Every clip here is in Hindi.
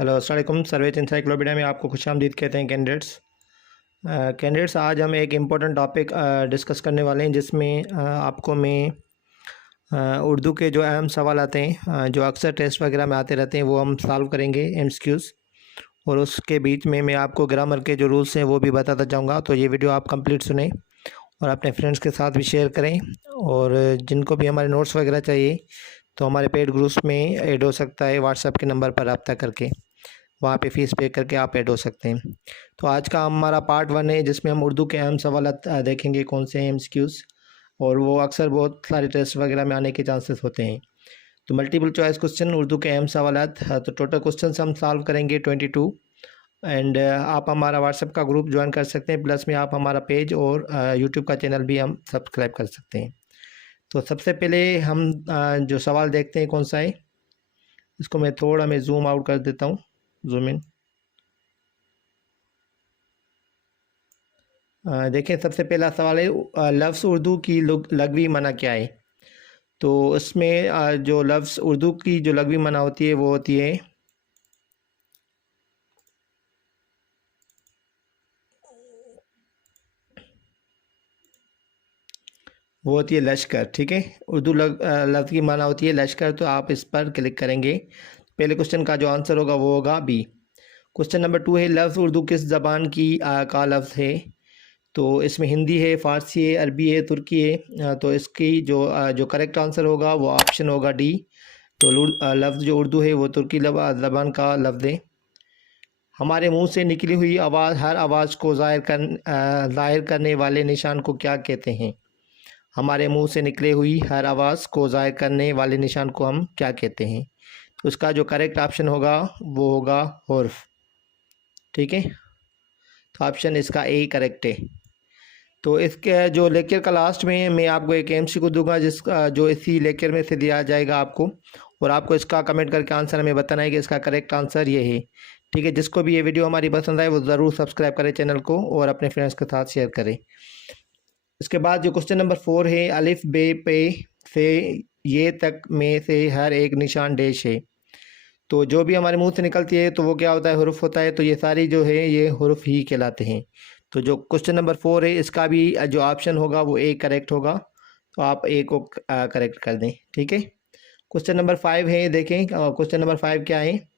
हेलो अस्सलाम वालेकुम। सर्वेज इंसाइक्लोपीडिया में आपको खुशामदीद कहते हैं कैंडिडेट्स। आज हम एक इम्पोर्टेंट टॉपिक डिस्कस करने वाले हैं जिसमें आपको मैं उर्दू के जो अहम सवाल आते हैं जो अक्सर टेस्ट वगैरह में आते रहते हैं वो हम सॉल्व करेंगे एमसीक्यूज़। और उसके बीच में मैं आपको ग्रामर के जो रूल्स हैं वो भी बताता जाऊँगा। तो ये वीडियो आप कंप्लीट सुने और अपने फ्रेंड्स के साथ भी शेयर करें। और जिनको भी हमारे नोट्स वगैरह चाहिए तो हमारे पेड ग्रुप्स में ऐड हो सकता है व्हाट्सएप के नंबर पर रब्ता करके, वहाँ पे फ़ीस पे करके आप ऐड हो सकते हैं। तो आज का हमारा पार्ट 1 है जिसमें हम उर्दू के अहम सवाल देखेंगे कौन से हैं एमसीक्यूज़, और वो अक्सर बहुत सारे टेस्ट वगैरह में आने के चांसेस होते हैं। तो मल्टीपल चॉइस क्वेश्चन, उर्दू के अहम सवालात। तो टोटल क्वेश्चन हम सॉल्व करेंगे 22। एंड आप हमारा व्हाट्सएप का ग्रुप ज्वाइन कर सकते हैं, प्लस में आप हमारा पेज और यूट्यूब का चैनल भी हम सब्सक्राइब कर सकते हैं। तो सबसे पहले हम जो सवाल देखते हैं कौन सा है, इसको मैं थोड़ा जूम आउट कर देता हूँ, जूम इन। देखिए सबसे पहला सवाल है लफ्ज़ उर्दू की लघवी माना क्या है। तो इसमें जो लफ्ज़ उर्दू की जो लघवी माना होती है वो होती है लश्कर। ठीक है, उर्दू लफ्ज़ की माना होती है लश्कर। तो आप इस पर क्लिक करेंगे। पहले क्वेश्चन का जो आंसर होगा वो होगा बी। क्वेश्चन नंबर 2 है लफ्ज़ उर्दू किस ज़बान की का लफ्ज़ है। तो इसमें हिंदी है, फ़ारसी है, अरबी है, तुर्की है। तो इसकी जो करेक्ट आंसर होगा वो ऑप्शन होगा डी। तो लफ्ज़ जो उर्दू है वो तुर्की ज़बान का लफ्ज़ है। हमारे मुंह से निकली हुई आवाज़, हर आवाज़ को ज़ाहिर करने वाले निशान को क्या कहते हैं। हमारे मुंह से निकली हुई हर आवाज़ को ज़ाहिर करने वाले निशान को हम क्या कहते हैं। तो इसका जो करेक्ट ऑप्शन होगा वो होगा हुर्फ। ठीक है, तो ऑप्शन इसका ए करेक्ट है। तो इसके जो लेक्चर का लास्ट में मैं आपको एक एमसीक्यू दूंगा जिसका जो इसी लेक्चर में से दिया जाएगा आपको, और आपको इसका कमेंट करके आंसर हमें बताना है कि इसका करेक्ट आंसर ये है। ठीक है, जिसको भी ये वीडियो हमारी पसंद आए वो ज़रूर सब्सक्राइब करें चैनल को और अपने फ्रेंड्स के साथ शेयर करें। इसके बाद जो क्वेश्चन नंबर 4 है अलिफ बे पे से ये तक में से हर एक निशान डैश है। तो जो भी हमारे मुंह से निकलती है तो वो क्या होता है, हुर्फ होता है। तो ये सारी जो है ये हुर्फ ही कहलाते हैं। तो जो क्वेश्चन नंबर 4 है इसका भी जो ऑप्शन होगा वो ए करेक्ट होगा। तो आप ए को करेक्ट कर दें। ठीक है, क्वेश्चन नंबर 5 है। देखें क्वेश्चन नंबर 5 क्या है।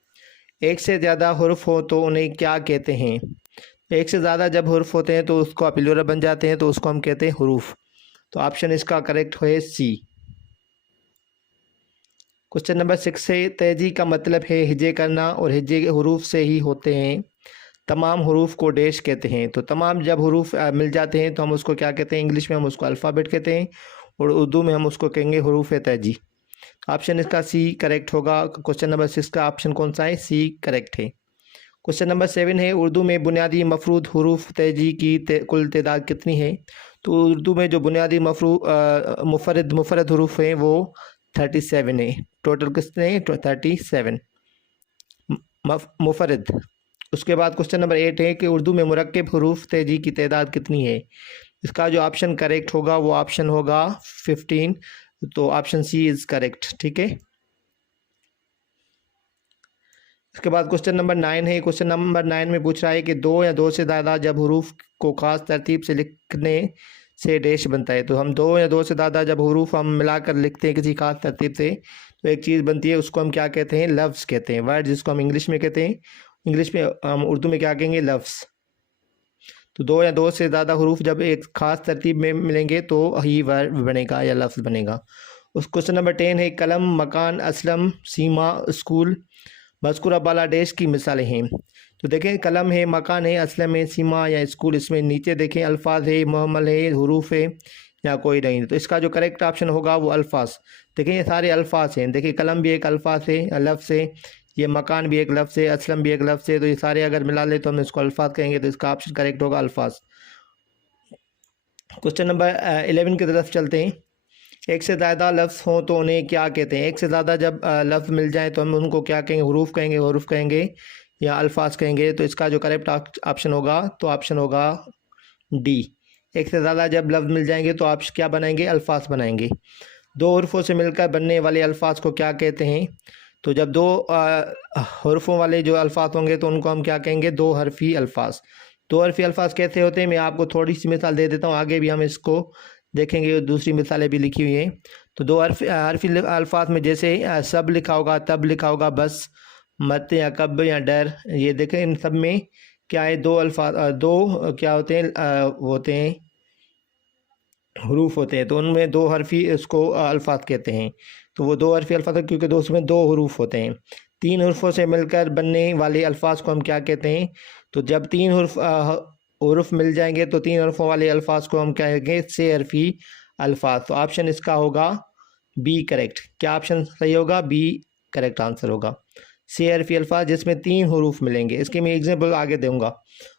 एक से ज़्यादा हुर्फ हो तो उन्हें क्या कहते हैं। एक से ज़्यादा जब हुर्फ होते हैं तो उसको प्लूरल बन जाते हैं, तो उसको हम कहते हैं हुरूफ। तो ऑप्शन इसका करेक्ट है सी। क्वेश्चन नंबर 6 है तेजी का मतलब है हिजे करना और हिजे के हरूफ से ही होते हैं। तमाम हरूफ को डैश कहते हैं। तो तमाम जब हरूफ मिल जाते हैं तो हम उसको क्या कहते हैं, इंग्लिश में हम उसको अल्फ़ाबेट कहते हैं और उर्दू में हम उसको कहेंगे हरूफ तेजी। ऑप्शन इसका सी करेक्ट होगा। क्वेश्चन नंबर 6 का ऑप्शन कौन सा है, सी करेक्ट है। क्वेश्चन नंबर 7 है उर्दू में बुनियादी मफरूद हरूफ तेजी की कुल तादाद कितनी है। तो उर्दू में जो बुनियादी मुफरद हरूफ हैं वो 37 है। टोटल कितने हैं, 37 मुफरद। उसके बाद क्वेश्चन नंबर 8 है कि उर्दू में मुरक्कब हरूफ तेजी की तादाद कितनी है। इसका जो ऑप्शन करेक्ट होगा वो ऑप्शन होगा 15। तो ऑप्शन सी इज़ करेक्ट। ठीक है, इसके बाद क्वेश्चन नंबर 9 है। क्वेश्चन नंबर 9 में पूछ रहा है कि दो या दो से ज़्यादा जब हरूफ को ख़ास तरतीब से लिखने से डैश बनता है। तो हम दो या दो से ज़्यादा जब हरूफ हम मिलाकर लिखते हैं किसी खास तरतीब से तो एक चीज़ बनती है, उसको हम क्या कहते हैं, लफ्ज़ कहते हैं। वर्ड जिसको हम इंग्लिश में कहते हैं, इंग्लिश में हम उर्दू में क्या कहेंगे, लफ्ज़। तो दो या दो से ज़्यादा हरूफ जब एक ख़ास तरतीब में मिलेंगे तो ही वर्ड बनेगा या लफ्ज़ बनेगा। उस क्वेश्चन नंबर 10 है कलम, मकान, असलम, सीमा, स्कूल मज़कूरा बाला डैश की मिसालें हैं। तो देखें कलम है, मकान है, असलम है, सीमा या स्कूल। इसमें नीचे देखें अल्फाज है, मुहम्मल है, हरूफ है या कोई नहीं। तो इसका जो करेक्ट ऑप्शन होगा वो अल्फाज। देखें ये सारे अल्फाज हैं। देखिए कलम भी एक अल्फाज है, लफ्ज़ है, ये मकान भी एक लफ्ज़ है, असलम भी एक लफ्ज़ है। तो ये सारे अगर मिला ले तो हम इसको अल्फाज कहेंगे। तो इसका ऑप्शन करेक्ट होगा अल्फाज। क्वेश्चन नंबर 11 की तरफ चलते हैं। एक से ज़्यादा लफ्ज़ हों तो उन्हें क्या कहते हैं। एक से ज़्यादा जब लफ्ज़ मिल जाए तो हम उनको क्या कहेंगे, हरूफ कहेंगे, हरूफ कहेंगे या अल्फाज कहेंगे। तो इसका जो करेक्ट ऑप्शन होगा तो ऑप्शन होगा डी। एक से ज़्यादा जब लफ्ज़ मिल जाएंगे तो आप क्या बनाएंगे, अल्फाज बनाएंगे। दो हरूफों से मिलकर बनने वाले अल्फाज को क्या कहते हैं। तो जब दो हरफों वाले जो अल्फाज होंगे तो उनको हम क्या कहेंगे, दो हरफी अल्फाज। दो हरफी अल्फाज कैसे होते हैं, मैं आपको थोड़ी सी मिसाल दे देता हूँ, आगे भी हम इसको देखेंगे, दूसरी मिसालें भी लिखी हुई हैं। तो दो हरफी अल्फाज में जैसे सब लिखा होगा, तब लिखा होगा, बस, मत या कब या डर, ये देखें इन सब में क्या है, दो अल्फाज, दो क्या होते हैं, होते हैं हरूफ होते हैं, तो उनमें दो हरफी उसको अल्फाज कहते हैं। तो वो दो हरफी अल्फाज क्योंकि दो उसमें दो हरूफ होते हैं। तीन हरफों से मिलकर बनने वाले अल्फाज को हम क्या कहते हैं, तो जब तीन हरुफ मिल जाएंगे तो तीन हरफों वाले अल्फाज को हम कहेंगे से हरफी अल्फाज। तो ऑप्शन इसका होगा बी करेक्ट। क्या ऑप्शन सही होगा, बी करेक्ट आंसर होगा, से हरफी अल्फाज जिसमें तीन हरूफ मिलेंगे। इसके मैं एग्जाम्पल आगे दूंगा।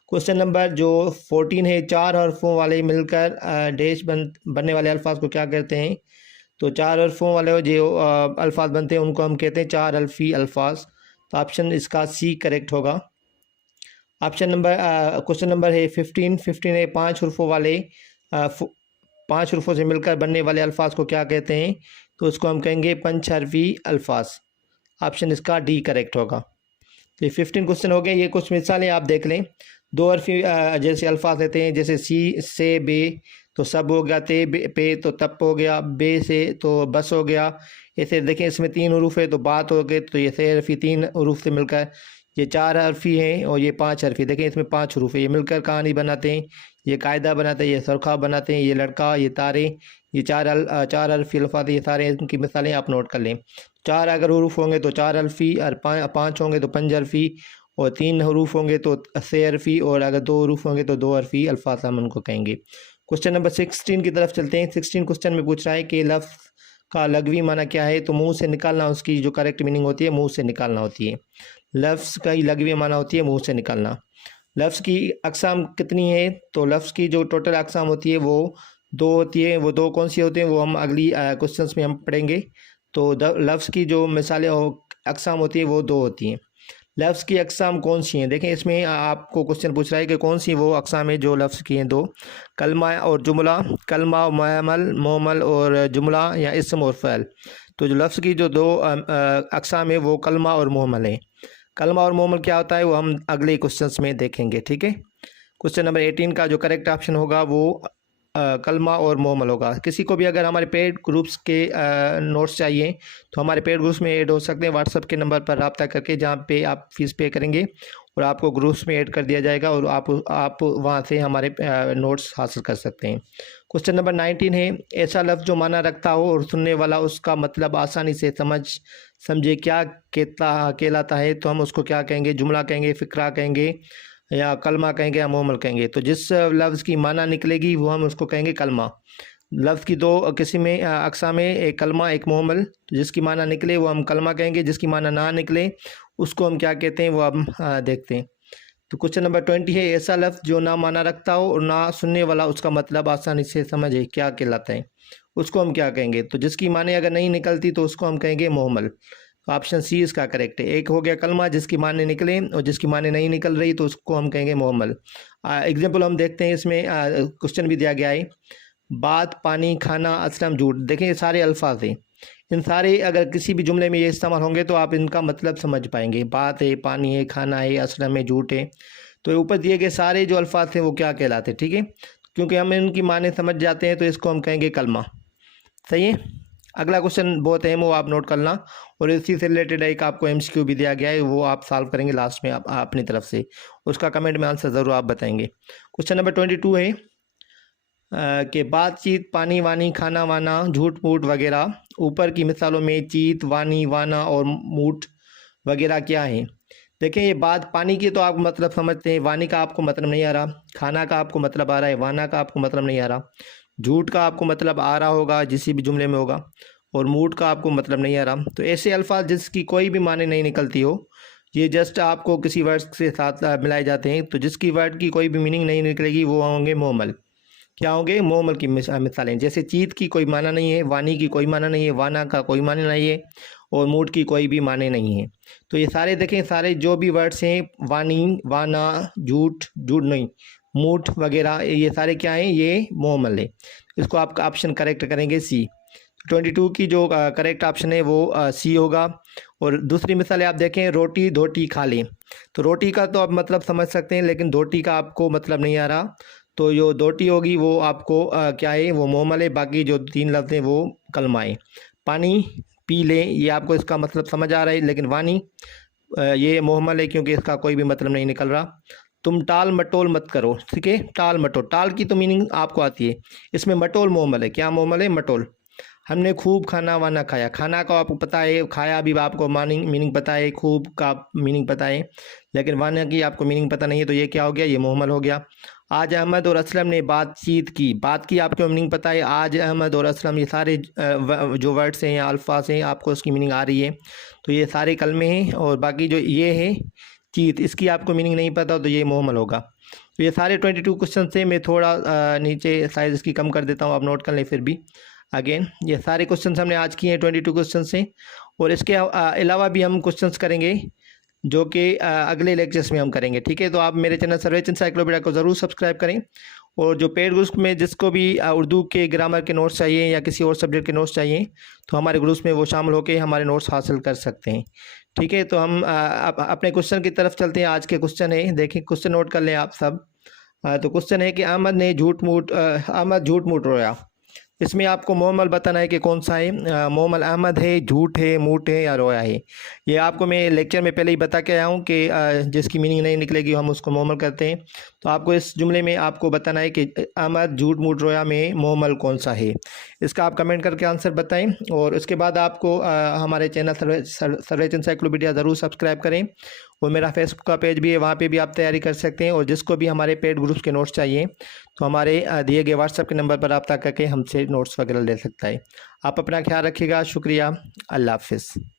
क्वेश्चन नंबर जो 14 है, चार हरफों वाले मिलकर डैश बनने वाले अल्फाज को क्या कहते हैं, तो चार हरफों वाले जो अल्फाज बनते हैं उनको हम कहते हैं चार हरफी अल्फाज। तो ऑप्शन इसका सी करेक्ट होगा। ऑप्शन नंबर क्वेश्चन नंबर है 15 है, पाँच हरफों वाले पाँच हरफों से मिलकर बनने वाले अल्फाज को क्या कहते हैं, तो उसको हम कहेंगे पंच हरफी अल्फाज। ऑप्शन इसका डी करेक्ट होगा। तो ये 15 क्वेश्चन हो गए। ये कुछ मिसालें आप देख लें। दो हरफी जैसे अल्फाज रहते हैं, जैसे सी से बे तो सब हो गया, ते पे तो तप हो गया, बे से तो बस हो गया। ऐसे देखें इसमें तीन हरूफ है तो बात हो गए, तो ये से हरफी तीन हरूफ से मिलकर ये चार हरफी हैं और ये पांच हरफी। देखें इसमें पांच हरूफ है, ये मिलकर कहानी बनाते हैं, ये कायदा बनाते हैं, ये सरखा बनाते हैं, ये लड़का, ये तारे, ये चार हरफी अल्फाज, ये सारे इनकी मिसालें आप नोट कर लें। चार अगर हरूफ होंगे तो चार हरफी, और पाँच होंगे तो पंज हरफी, और तीन हरूफ होंगे तो से हरफी, और अगर दो हरूफ होंगे तो दो हरफी अल्फाज हम उनको कहेंगे। क्वेश्चन नंबर 16 की तरफ चलते हैं। 16 क्वेश्चन में पूछ रहा है कि लफ्ज़ का लघवी माना क्या है, तो मुंह से निकालना, उसकी जो करेक्ट मीनिंग होती है मुंह से निकालना होती है। लफ्ज़ का लघवी माना होती है मुंह से निकालना। लफ्ज़ की अक़साम कितनी है, तो लफ्ज़ की जो टोटल अक़साम होती है वो दो होती है। वो दो कौन सी होती हैं वो हम अगली क्वेश्चंस में हम पढ़ेंगे। तो लफ्ज़ की जो मिसालें अक़साम होती है वो दो होती हैं। लफ्ज़ की अक़साम कौन सी हैं, देखें इसमें आपको क्वेश्चन पूछ रहा है कि कौन सी वो अक़साम है जो लफ्ज़ की हैं दो, कलमा और जुमला, कलमा मुअम्मल, मोमल और जुमला, या इस्म और फ़इल। तो जो लफ्ज़ की जो दो अक़साम है वो कलमा और मोमल है। कलमा और मोमल क्या होता है वो हम अगले क्वेश्चंस में देखेंगे, ठीक है। क्वेश्चन नंबर 18 का जो करेक्ट ऑप्शन होगा वो कलमा और मोमल होगा। किसी को भी अगर हमारे पेड ग्रुप्स के नोट्स चाहिए तो हमारे पेड ग्रुप्स में ऐड हो सकते हैं व्हाट्सएप के नंबर पर रब्ता करके, जहाँ पे आप फीस पे करेंगे और आपको ग्रुप्स में ऐड कर दिया जाएगा और आप वहाँ से हमारे नोट्स हासिल कर सकते हैं। क्वेश्चन नंबर 19 है, ऐसा लफ्ज़ जो माना रखता हो और सुनने वाला उसका मतलब आसानी से समझे क्या कहलाता है, तो हम उसको क्या कहेंगे, जुमला कहेंगे, फ़िक्रा कहेंगे, या कलमा कहेंगे, या मोमल कहेंगे। तो जिस लफ्ज़ की माना निकलेगी वो हम उसको कहेंगे कलमा। लफ्ज़ की दो किस्में अक़साम में, एक कलमा एक मोमल। तो जिसकी माना निकले वो हम कलमा कहेंगे, जिसकी माना ना निकले उसको हम क्या कहते हैं वो हम देखते हैं। तो क्वेश्चन नंबर 20 है, ऐसा लफ्ज़ जो ना माना रखता हो और ना सुनने वाला उसका मतलब आसानी से समझे क्या कहलाता है, उसको हम क्या कहेंगे। तो जिसकी माने अगर नहीं निकलती तो उसको हम कहेंगे मोहमल। तो ऑप्शन सी इसका करेक्ट है। एक हो गया कलमा जिसकी माने निकले और जिसकी माने नहीं निकल रही तो उसको हम कहेंगे मोहमल। एग्जाम्पल हम देखते हैं, इसमें क्वेश्चन भी दिया गया है, बात, पानी, खाना, असलम, झूठ। देखें ये सारे अल्फाज हैं, इन सारे अगर किसी भी जुमले में ये इस्तेमाल होंगे तो आप इनका मतलब समझ पाएंगे। बात है, पानी है, खाना है, असलम है, झूठ है। तो ऊपर दिए गए सारे जो अल्फाज हैं वो क्या कहलाते हैं, ठीक है। क्योंकि हम इनकी माने समझ जाते हैं तो इसको हम कहेंगे कलमा। सही है। अगला क्वेश्चन बहुत अहम, वो आप नोट करना, और इसी से रिलेटेड एक आपको एमसीक्यू भी दिया गया है, वो आप सॉल्व करेंगे लास्ट में आप अपनी तरफ से, उसका कमेंट में आंसर ज़रूर आप बताएंगे। क्वेश्चन नंबर 22 है कि बातचीत, पानी वानी, खाना वाना, झूठ मूठ वगैरह, ऊपर की मिसालों में चीत, वानी, वाना और मूठ वगैरह क्या है। देखें ये बात, पानी की तो आप मतलब समझते हैं, वानी का आपको मतलब नहीं आ रहा, खाना का आपको मतलब आ रहा है, वाना का आपको मतलब नहीं आ रहा, झूठ का आपको मतलब आ रहा होगा जिस भी जुमले में होगा, और मूड का आपको मतलब नहीं आ रहा। तो ऐसे अल्फाज जिसकी कोई भी माने नहीं निकलती हो, ये जस्ट आपको किसी वर्ड से साथ मिलाए जाते हैं, तो जिसकी वर्ड की कोई भी मीनिंग नहीं निकलेगी वो होंगे मोमल। क्या होंगे, मोमल की मिसालें, जैसे चीत की कोई माना नहीं है, वानी की कोई माना नहीं है, वाना का कोई माना नहीं है, और मूड की कोई भी माने नहीं है। तो ये सारे देखें, सारे जो भी वर्ड्स हैं, वानी, वाना, झूठ, झूठ नहीं, मूठ वगैरह, ये सारे क्या हैं, ये मोमल है। इसको आप ऑप्शन करेक्ट करेंगे सी। 22 की जो करेक्ट ऑप्शन है वो सी होगा। और दूसरी मिसाल आप देखें, रोटी धोटी खा लें, तो रोटी का तो आप मतलब समझ सकते हैं, लेकिन धोटी का आपको मतलब नहीं आ रहा। तो जो धोटी होगी वो आपको क्या है, वो मोहमल है। बाकी जो 3 लफ्ज़ हैं वो कलमा है। पानी पी लें, ये आपको इसका मतलब समझ आ रहा है, लेकिन वानी ये मोहमल है क्योंकि इसका कोई भी मतलब नहीं निकल रहा। तुम टाल मटोल मत करो, ठीक है। टाल मटोल, टाल की तो मीनिंग आपको आती है, इसमें मटोल मोहमल है। क्या मोहमल है? मटोल। हमने खूब खाना वाना खाया, खाना का आपको पता है, खाया भी आपको मीनिंग पता है, खूब का मीनिंग पता है, लेकिन वाना की आपको मीनिंग पता नहीं है, तो ये क्या हो गया? ये मोहमल हो गया। आज अहमद और असलम ने बातचीत की, बात की आपको मीनिंग पता है, आज अहमद और असलम, ये सारे जो वर्ड्स हैं या अल्फाज हैं आपको उसकी मीनिंग आ रही है, तो ये सारे कलमे हैं। और बाकी जो ये है चीत, इसकी आपको मीनिंग नहीं पता, तो ये मोहमल होगा। तो ये सारे 22 क्वेश्चन से मैं थोड़ा नीचे साइज़ इसकी कम कर देता हूँ, आप नोट कर लें। फिर भी अगेन ये सारे क्वेश्चन हमने आज किए हैं 22 क्वेश्चन से, और इसके अलावा भी हम क्वेश्चंस करेंगे जो कि अगले लेक्चर्स में हम करेंगे, ठीक है। तो आप मेरे चैनल सर्वेच एनसाइक्लोपीडिया को ज़रूर सब्सक्राइब करें, और जो पेड ग्रुप्स में जिसको भी उर्दू के ग्रामर के नोट्स चाहिए या किसी और सब्जेक्ट के नोट्स चाहिए, तो हमारे ग्रुप्स में वो शामिल होकर हमारे नोट्स हासिल कर सकते हैं, ठीक है। तो हम अपने क्वेश्चन की तरफ चलते हैं। आज के क्वेश्चन है, देखिए क्वेश्चन नोट कर लें आप सब। तो क्वेश्चन है कि अहमद झूठ मूठ रोया। इसमें आपको मोहम्मल बताना है कि कौन सा है। मोहम्मल अहमद है, झूठ है, मूठ है या रोया है। ये आपको मैं लेक्चर में पहले ही बता के आया हूँ कि जिसकी मीनिंग नहीं निकलेगी हम उसको मोहम्मल करते हैं। तो आपको इस जुमले में आपको बताना है कि अहमद झूठ मूठ रोया में मोहम्मल कौन सा है। इसका आप कमेंट करके आंसर बताएं, और उसके बाद आपको हमारे चैनल सर्वेच एनसाइक्लोपीडिया ज़रूर सब्सक्राइब करें। और मेरा फेसबुक का पेज भी है, वहाँ पे भी आप तैयारी कर सकते हैं। और जिसको भी हमारे पेड ग्रुप्स के नोट्स चाहिए, तो हमारे दिए गए व्हाट्सएप के नंबर पर रब्ता करके हमसे नोट्स वगैरह ले सकता है। आप अपना ख्याल रखिएगा। शुक्रिया। अल्लाह हाफ़िज़।